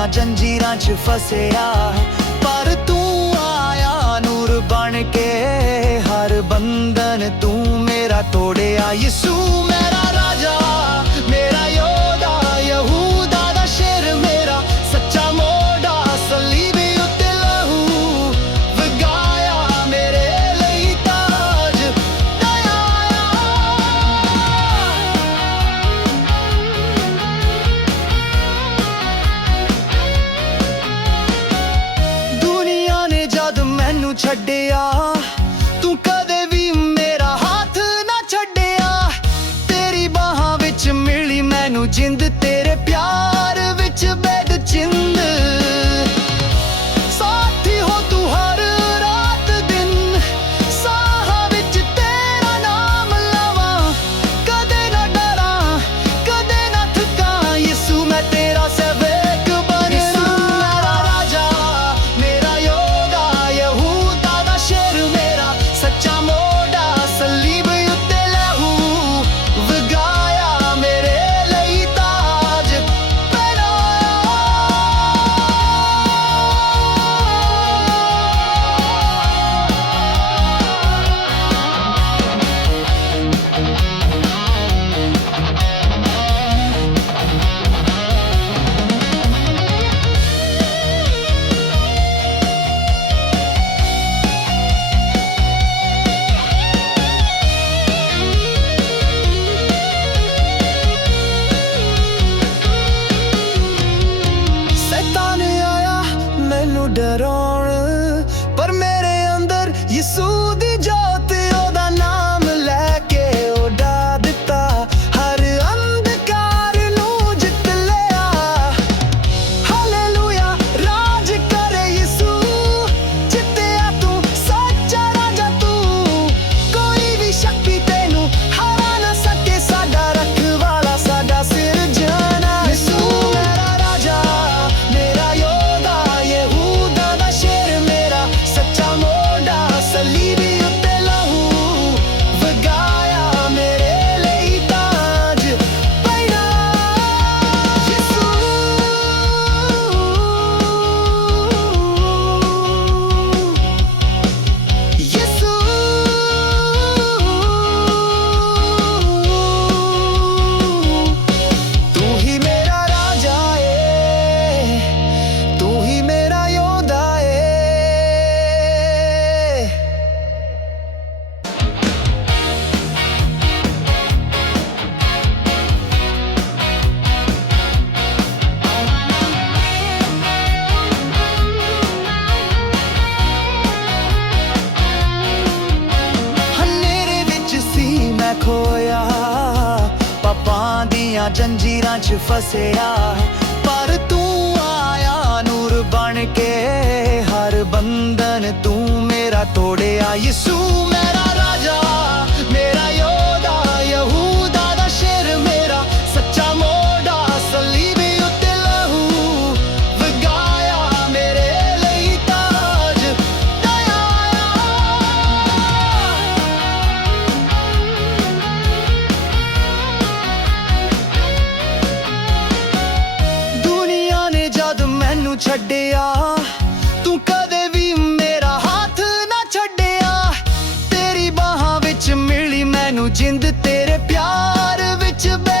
ਦੁਨੀਆ ਜੰਜੀਰਾਂ 'ਚ ਫਸਿਆ। ਪਰ ਤੂੰ ਆਇਆ ਨੂਰ ਬਣ ਕੇ। ਹਰ ਬੰਧਨ ਤੂੰ ਮੇਰਾ ਤੋੜਿਆ। ਯਿਸੂ ਮੇਰਾ ਦੀਆਂ ਜੰਜੀਰਾਂ 'ਚ ਫਸਿਆ। ਪਰ ਤੂੰ ਆਇਆ ਨੂਰ ਬਣ ਕੇ। ਹਰ ਬੰਧਨ ਤੂੰ ਮੇਰਾ ਤੋੜਿਆ। ਯਿਸੂ ਮੇਰਾ ਮੈਨੂੰ ਜਿੰਦ ਤੇਰੇ ਪਿਆਰ ਵਿੱਚ ਬੈ